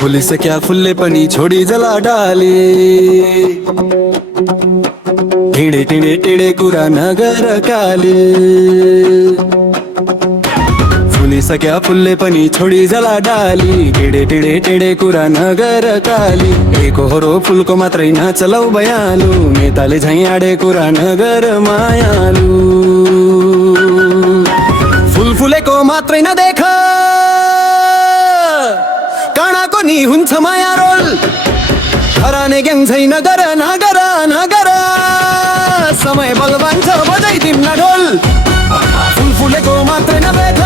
फुली से क्या फुल्ले पनी छोड़ी जला डाली टिड़े टिड़े टिड़े कुरा नगर काली फुली से क्या फुल्ले पनी छोड़ी जला डाली टिड़े टिड़े टिड़े कुरा नगर काली एक होरो फुल को मात्रै नाचलौ बयालु नेताले झैं आडे कुरा नगर मायालु फुल फुलेको मात्रै नदेख काँडाको नि हुन्छ माया रोल हराने ग्याङ छैन गर नगर नगर समय बलवान छ बजाइदिउँ न ढोल फुल फुलेको मात्रै नदेख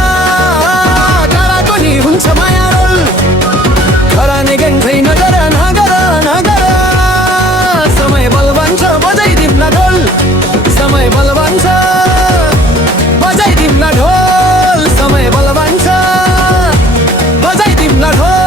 काँडाको नि हुन्छ माया रोल हराने ग्याङ छैन गर नगर नगर समय बलवान छ बजाइदिउँ न ढोल समय बलवान छ बजाइदिउँ न ढोल समय बलवान छ बजाइदिउँ न ढोल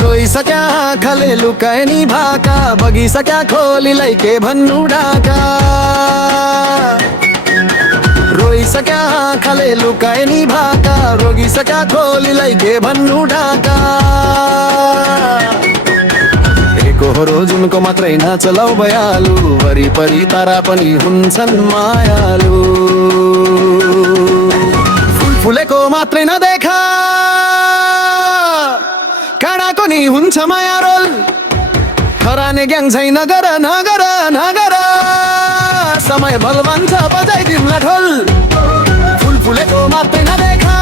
रोइसक्या आँखाले लुकाए नि भाका बगिसक्या खोलीलाई के भन्नु डाका रोइसक्या आँखाले लुकाए नि भाका रोगिसक्या खोलीलाई के भन्नु डाका एकहोरो जुनको मात्रै नाचलौ बयालु वरिपरि तारा पनि हुन्छन् मायालु फुल फुलेको मात्रै नदेखा काँडाको नि हुन्छ माया रोल हराने ग्याङ छैन गर नगर नगर समय बलवान छ बजाइदिउँ न ढोल फुल फुलेको मात्रै नदेखा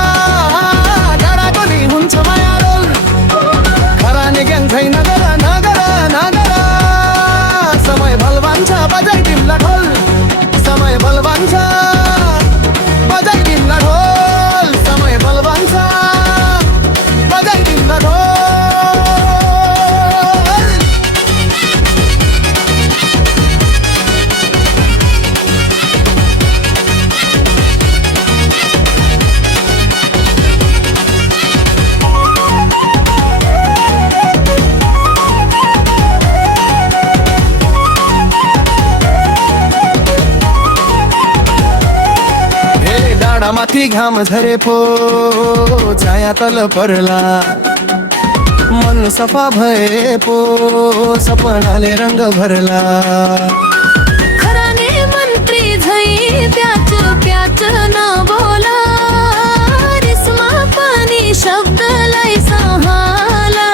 काँडाको नि हुन्छ माया रोल हराने ग्याङ छैन गर नगर नगर समय बलवान छ बजाइदिउँ न ढोल समय बलवान छ बजाइदिउँ न ढोल समय बलवान छ बजाइदिउँ न ढोल माथि घाम झरे पो छाया तल पर्ला मन सफा भए पो सपनाले रंग भरला खराने मन्त्री झै प्याच प्याच नबोला रिसमा पनि शब्दलाई सहाला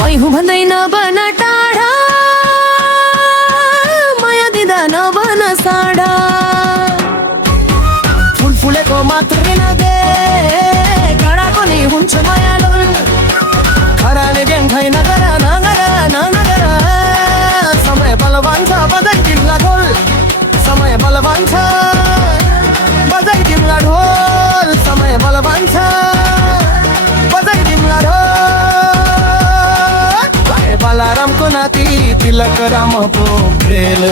मै हुँ भन्दै नबन टाढा माया दिँदा नबन साडा फुलेको मात्रै नदे काँडाको नि हुन्छ माया लोल हराने ग्याङ छैन गर नगर नगर समय बलवान छ बजाइदिउँ न ढोल समय बलवान छ बजाइदिउँ न ढोल समय बलवान छ बजाइदिउँ न ढोल बलारामको नाति तिलक राम पोखरेल